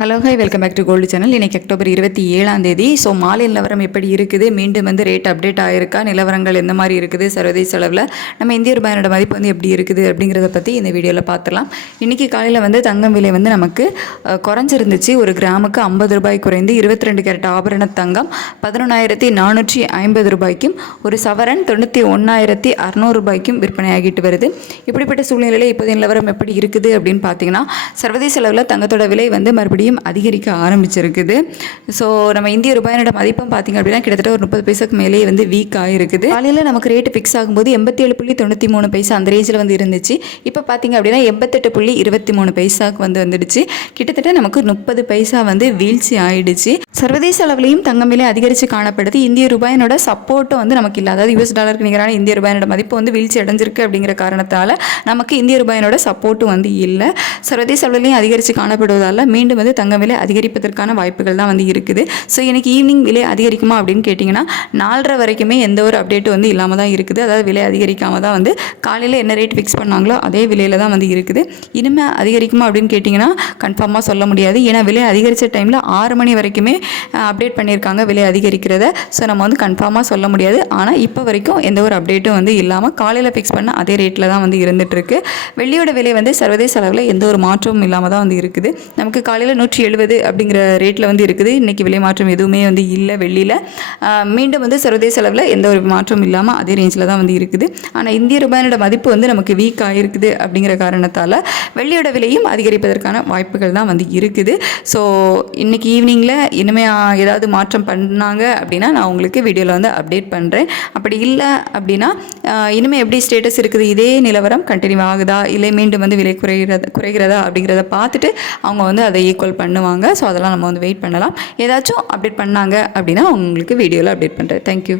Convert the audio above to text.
Hello hi welcome back to gold channel. இன்றைக்கி October 27 so மாலை நிலவரம் எப்படி இருக்குது, மீண்டும் ரேட் அப்டேட் ஆகிருக்கா, நிலவரங்கள் எந்த மாதிரி இருக்குது, சர்வதேச அளவில் நம்ம இந்திய ரூபாயோட மதிப்பு எப்படி இருக்குது அப்படிங்கிறத பற்றி இந்த வீடியோவில் பார்த்துலாம். இன்றைக்கி காலையில் தங்கம் விலை நமக்கு குறைஞ்சிருந்துச்சு. ஒரு கிராமுக்கு 50 ரூபாய் குறைந்து 22 கேரட் ஆபரண தங்கம் 11,450 ரூபாய்க்கும், ஒரு சவரன் 91,600 ரூபாய்க்கும் விற்பனையாகிட்டு வருது. இப்படிப்பட்ட சூழ்நிலையில் இப்போதைய நிலவரம் எப்படி இருக்குது அப்படின்னு பார்த்தீங்கன்னா, சர்வதேச அளவில் தங்கத்தோட விலை மறுபடியும் அதிகரிக்க ஆரம்பிச்சிருக்குது. ஸோ நம்ம இந்திய ரூபாயோட மதிப்பும் பார்த்திங்க அப்படின்னா கிட்டத்தட்ட ஒரு 30 பைசாக்கு மேலே வீக் ஆகிருக்குது. காலையில் நமக்கு ரேட்டு ஃபிக்ஸ் ஆகும்போது 87.93 பைசா அந்த ரேஞ்சில் இருந்துச்சு. இப்போ பார்த்திங்க அப்படின்னா 88.23 பைசாவுக்கு வந்துடுச்சு. கிட்டத்தட்ட நமக்கு 30 பைசா வீழ்ச்சி ஆயிடுச்சு. சர்வதேச அளவிலையும் தங்கம் விலை அதிகரித்து காணப்படுது. இந்திய ரூபாயினோட சப்போர்ட்டும் நமக்கு இல்லை. அதாவது US டாலருக்கு நிகரான இந்திய ரூபாயினோட மதிப்பு வீழ்ச்சி அடைஞ்சிருக்கு அப்படிங்கிற காரணத்தால் நமக்கு இந்திய ரூபாயினோட சப்போர்ட்டும் இல்லை. சர்வதேச அளவிலையும் அதிகரித்து காணப்படுவதால் மீண்டும் தங்கம் விலை அதிகரிப்பதற்கான வாய்ப்புகள் தான் இருக்குது. ஸோ இன்னைக்கு ஈவினிங் விலை அதிகரிக்குமா அப்படின்னு கேட்டிங்கன்னா 4:30 வரைக்குமே எந்த ஒரு அப்டேட்டும் இல்லாமல் தான் இருக்குது. அதாவது விலை அதிகரிக்காமல் தான் காலையில் என்ன ரேட் ஃபிக்ஸ் பண்ணாங்களோ அதே விலையில் தான் இருக்குது. இனிமேல் அதிகரிக்குமா அப்படின்னு கேட்டிங்கன்னா கன்ஃபார்மாக சொல்ல முடியாது. ஏன்னா விலை அதிகரித்த டைமில் 6 மணி வரைக்குமே அப்டேட் பண்ணியிருக்காங்க விலை அதிகரிக்கிறத. ஸோ நம்ம கன்ஃபார்மாக சொல்ல முடியாது. ஆனால் இப்போ வரைக்கும் எந்த ஒரு அப்டேட்டும் இல்லாமல் காலையில் ஃபிக்ஸ் பண்ண அதே ரேட்டில் தான் இருந்துகிட்ருக்கு. வெள்ளியோட விலை சர்வதேச அளவில் எந்த ஒரு மாற்றமும் இல்லாமல் தான் இருக்குது. நமக்கு காலையில் 170 அப்படிங்கிற ரேட்டில் இருக்குது. இன்றைக்கி விலை மாற்றம் எதுவுமே இல்லை வெள்ளியில். மீண்டும் சர்வதேச அளவில் எந்த ஒரு மாற்றமும் இல்லாமல் அதே ரேஞ்சில் தான் இருக்குது. ஆனால் இந்திய ரூபாயோட மதிப்பு நமக்கு வீக் ஆகிருக்குது அப்படிங்கிற காரணத்தால் வெள்ளியோட விலையும் அதிகரிப்பதற்கான வாய்ப்புகள் தான் இருக்குது. ஸோ இன்றைக்கி ஈவினிங்கில் இனிமேல் ஏதாவது மாற்றம் பண்ணாங்க அப்படின்னா நான் உங்களுக்கு வீடியோவில் அப்டேட் பண்ணுறேன். அப்படி இல்லை அப்படின்னா இனிமேல் எப்படி ஸ்டேட்டஸ் இருக்குது, இதே நிலவரம் கண்டினியூ ஆகுதா இல்லை மீண்டும் விலை குறைகிறதா அப்படிங்கிறத பார்த்துட்டு அவங்க அதை ஈக்குவல் பண்ணுவாங்க. ஸோ அதெல்லாம் நம்ம வெயிட் பண்ணலாம். ஏதாச்சும் அப்டேட் பண்ணாங்க அப்படின்னா உங்களுக்கு வீடியோவில் அப்டேட் பண்ணுறேன். தேங்க்யூ.